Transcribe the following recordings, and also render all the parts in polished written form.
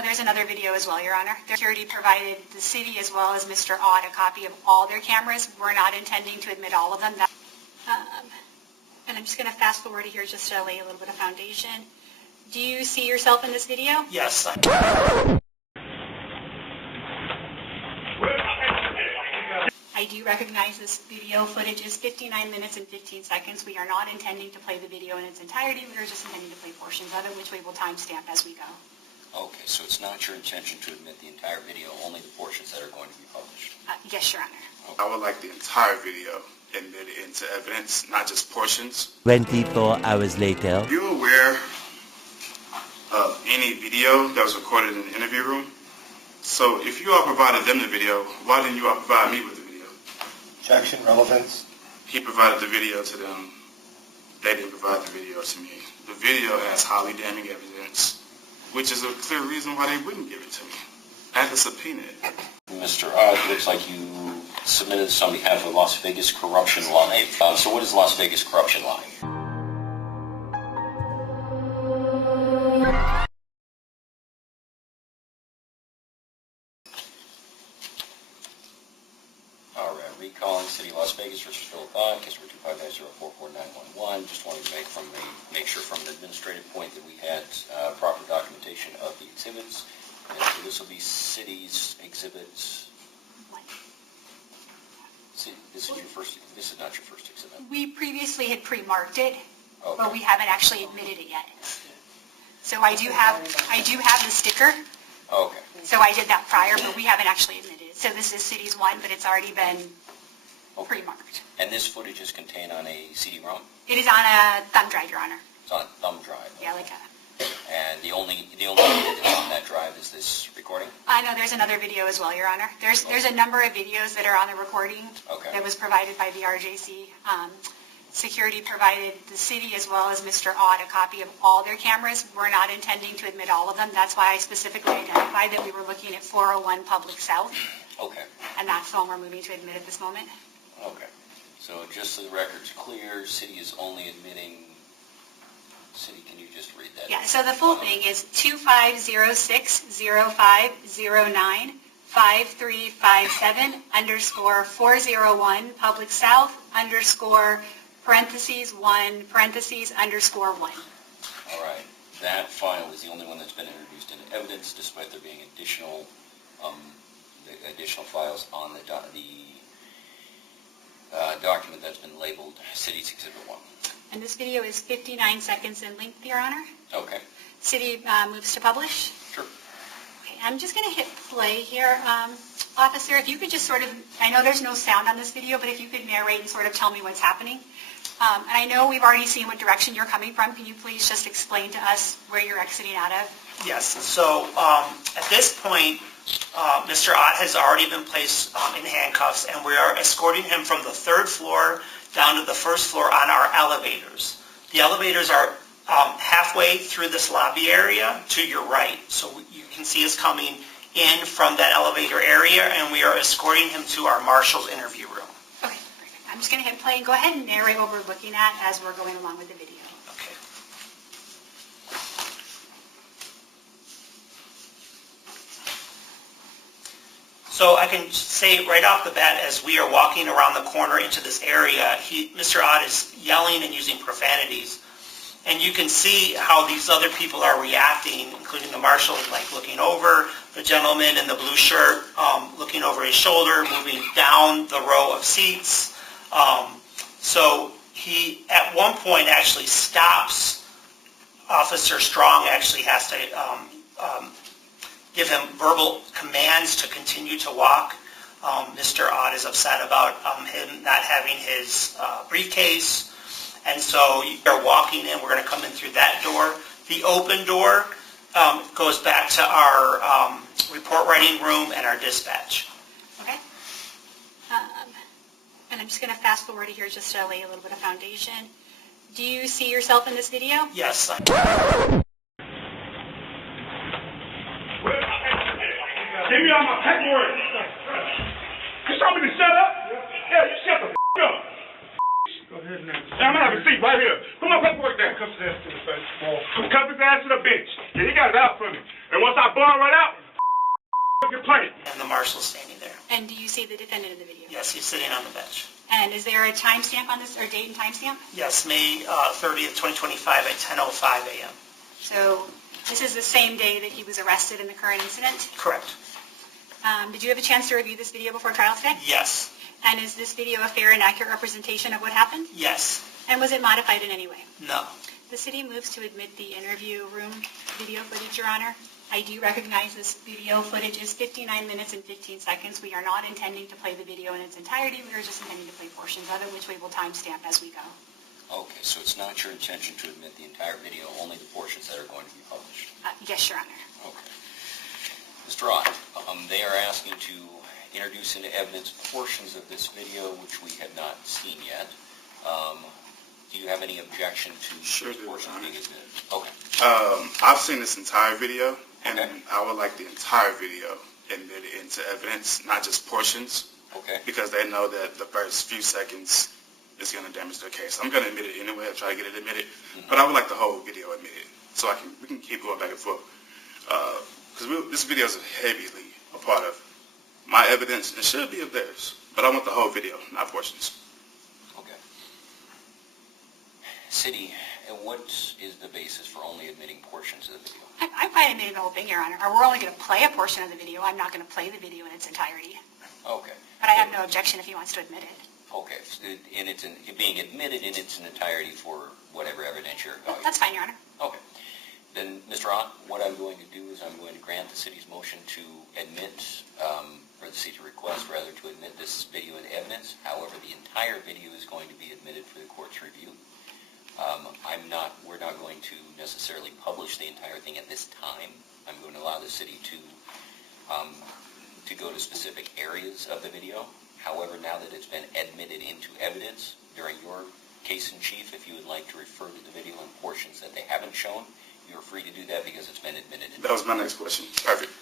know there's another video as well, Your Honor. Security provided the city as well as Mr. Ott a copy of all their cameras. We're not intending to admit all of them. And I'm just going to fast forward here just to lay a little bit of foundation. Do you see yourself in this video? Yes. I do recognize this video footage is 59 minutes and 15 seconds. We are not intending to play the video in its entirety. We are just intending to play portions of it, which we will timestamp as we go. Okay, so it's not your intention to admit the entire video, only the portions that are going to be published? Yes, Your Honor. Okay. I would like the entire video admitted into evidence, not just portions. 24 hours later. Are you aware of any video that was recorded in the interview room? So if you all provided them the video, why didn't you all provide me with the video? Objection, relevance. He provided the video to them. They didn't provide the video to me. The video has highly damning evidence, which is a clear reason why they wouldn't give it to me. I had to subpoena it. Mr. Ott, it looks like you submitted this on behalf of Las Vegas Corruption Live. So what is Las Vegas Corruption Live? All right, recalling City of Las Vegas versus Philip Ott, case number 259044911. Just wanted to make sure from an administrative point that we had proper documentation of the exhibits. And so this will be City's exhibits. See, this is not your first exhibit. We previously had pre-marked it, Okay. but we haven't actually admitted it yet. So I do have the sticker. Okay. So I did that prior, but we haven't actually admitted it. So this is City's one, but it's already been pre-marked. And this footage is contained on a CD-ROM? It is on a thumb drive, Your Honor. It's on a thumb drive. Yeah, like a... And the only video that's on that drive is this recording? I know there's another video as well, Your Honor. There's a number of videos that are on the recording that was provided by the RJC. Security provided the city as well as Mr. Ott a copy of all their cameras. We're not intending to admit all of them. That's why I specifically identified that we were looking at 401 Public South. Okay. And that's the one we're moving to admit at this moment. Okay. So just so the record's clear, city is only admitting... City, can you just read that? Yeah, so the full thing is 250605095357_401 Public South _(1)(1). All right. That file is the only one that's been introduced into evidence, despite there being additional files on the document that's been labeled City's Exhibit 1. And this video is 59 seconds in length, Your Honor. Okay. City moves to publish. Sure. Okay, I'm just going to hit play here. Officer, if you could just sort of, I know there's no sound on this video, but if you could narrate and sort of tell me what's happening. And I know we've already seen what direction you're coming from. Can you please just explain to us where you're exiting out of? Yes. So at this point, Mr. Ott has already been placed in handcuffs, and we are escorting him from the third floor down to the first floor on our elevators. The elevators are halfway through this lobby area to your right. So you can see us coming in from that elevator area, and we are escorting him to our marshal's interview room. Okay, perfect. I'm just going to hit play and go ahead and narrate what we're looking at as we're going along with the video. Okay. So I can say right off the bat, as we are walking around the corner into this area, Mr. Ott is yelling and using profanities. And you can see how these other people are reacting, including the marshal, like looking over, the gentleman in the blue shirt looking over his shoulder, moving down the row of seats. So he, at one point, actually stops. Officer Strong actually has to give him verbal commands to continue to walk. Mr. Ott is upset about him not having his briefcase. And so you're walking in. We're going to come in through that door. The open door goes back to our report writing room and our dispatch. Okay. And I'm just going to fast forward here just to lay a little bit of foundation. Do you see yourself in this video? Yes. Give me all my paperwork. You told me to shut up? Yeah, you shut the up. Go ahead. I'm gonna have a seat right here. Put my paperwork down. Cuff his ass to the face. Cuff his ass to the bench. Yeah, he got it out for me. And once I ball right out, you play it. And the marshal's standing there. And do you see the defendant in the video? Yes, he's sitting on the bench. And is there a timestamp on this, or date and timestamp? Yes, May 30th, 2025 at 10:05 a.m. So this is the same day that he was arrested in the current incident. Correct. Did you have a chance to review this video before trial today? Yes. And is this video a fair and accurate representation of what happened? Yes. And was it modified in any way? No. The city moves to admit the interview room video footage, Your Honor. I do recognize this video footage is 59 minutes and 15 seconds. We are not intending to play the video in its entirety. We are just intending to play portions of it, which we will timestamp as we go. Okay, so it's not your intention to admit the entire video, only the portions that are going to be published? Yes, Your Honor. Okay. Mr. Ott, they are asking to introduce into evidence portions of this video which we have not seen yet. Do you have any objection to Sure these do, portions Your Honor. being admitted? Okay. I've seen this entire video, and Okay. I would like the entire video admitted into evidence, not just portions, Okay. because they know that the first few seconds is going to damage their case. I'm going to admit it anyway. I'll try to get it admitted, but I would like the whole video admitted, so we can keep going back and forth. Because this video is heavily a part of my evidence, and should be of theirs, but I want the whole video, not portions. Okay. City, and what is the basis for only admitting portions of the video? I'm fine admitting the whole thing, Your Honor. Or we're only going to play a portion of the video. I'm not going to play the video in its entirety. Okay. But I have no objection if he wants to admit it. Okay, and it's being admitted in its entirety for whatever evidentiary value. That's fine, Your Honor. Okay. Then, Mr. Ott, what I'm going to do is I'm going to grant the city's motion to admit, or the city request rather, to admit this video into evidence. However, the entire video is going to be admitted for the court's review. We're not going to necessarily publish the entire thing at this time. I'm going to allow the city to go to specific areas of the video. However, now that it's been admitted into evidence during your case in chief, if you would like to refer to the video in portions that they haven't shown, you're free to do that because it's been admitted. That was my next question. Perfect.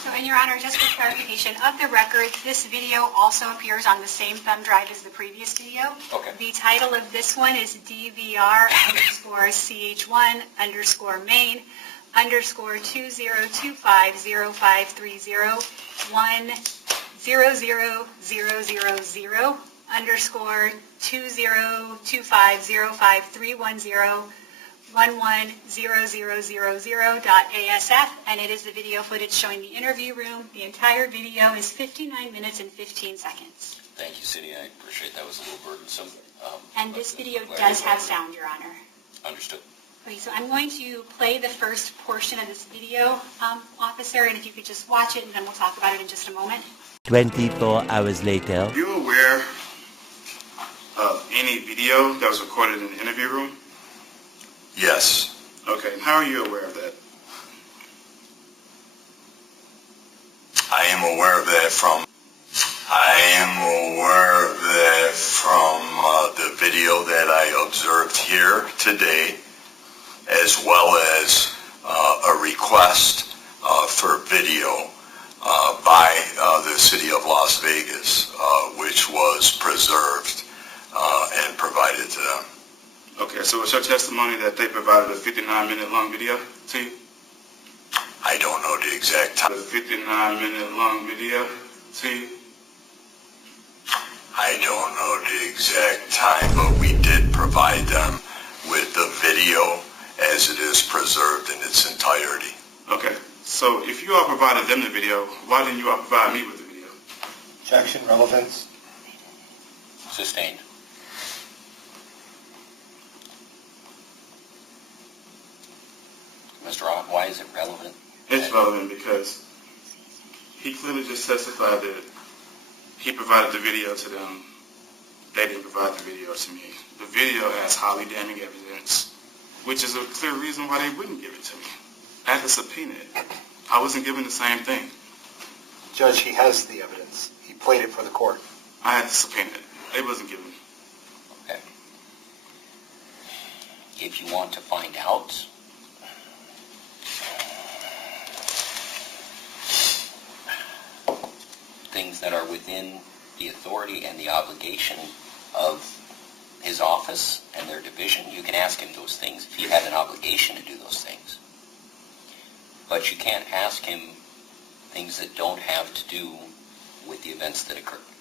So, and Your Honor, just for clarification, of the record, this video also appears on the same thumb drive as the previous video. Okay. The title of this one is DVR_1//1_0250530100000.ASF, and it is the video footage showing the interview room. The entire video is 59 minutes and 15 seconds. Thank you, City. I appreciate that was a little burdensome. And this video does have sound, Your Honor. Understood. Okay, so I'm going to play the first portion of this video, officer, and if you could just watch it, and then we'll talk about it in just a moment. 24 hours later. Are you aware of any video that was recorded in the interview room? Yes. Okay, and how are you aware of that? I am aware of that from the video that I observed here today, as well as a request for video by the city of Las Vegas, which was preserved and provided to them. Okay, so it's your testimony that they provided a 59-minute long video to you? I don't know the exact time. A 59-minute long video to you? I don't know the exact time, but we did provide them with the video as it is preserved in its entirety. Okay, so if you all provided them the video, why didn't you all provide me with the video? Objection, relevance. Sustained. Mr. Ott, why is it relevant? It's relevant because he clearly just testified that he provided the video to them. They didn't provide the video to me. The video has highly damning evidence, which is a clear reason why they wouldn't give it to me. I had to subpoena it. I wasn't given the same thing. Judge, he has the evidence. He played it for the court. I had to subpoena it. They wasn't given it. Okay. If you want to find out, things that are within the authority and the obligation of his office and their division, you can ask him those things if you have an obligation to do those things. But you can't ask him things that don't have to do with the events that occurred.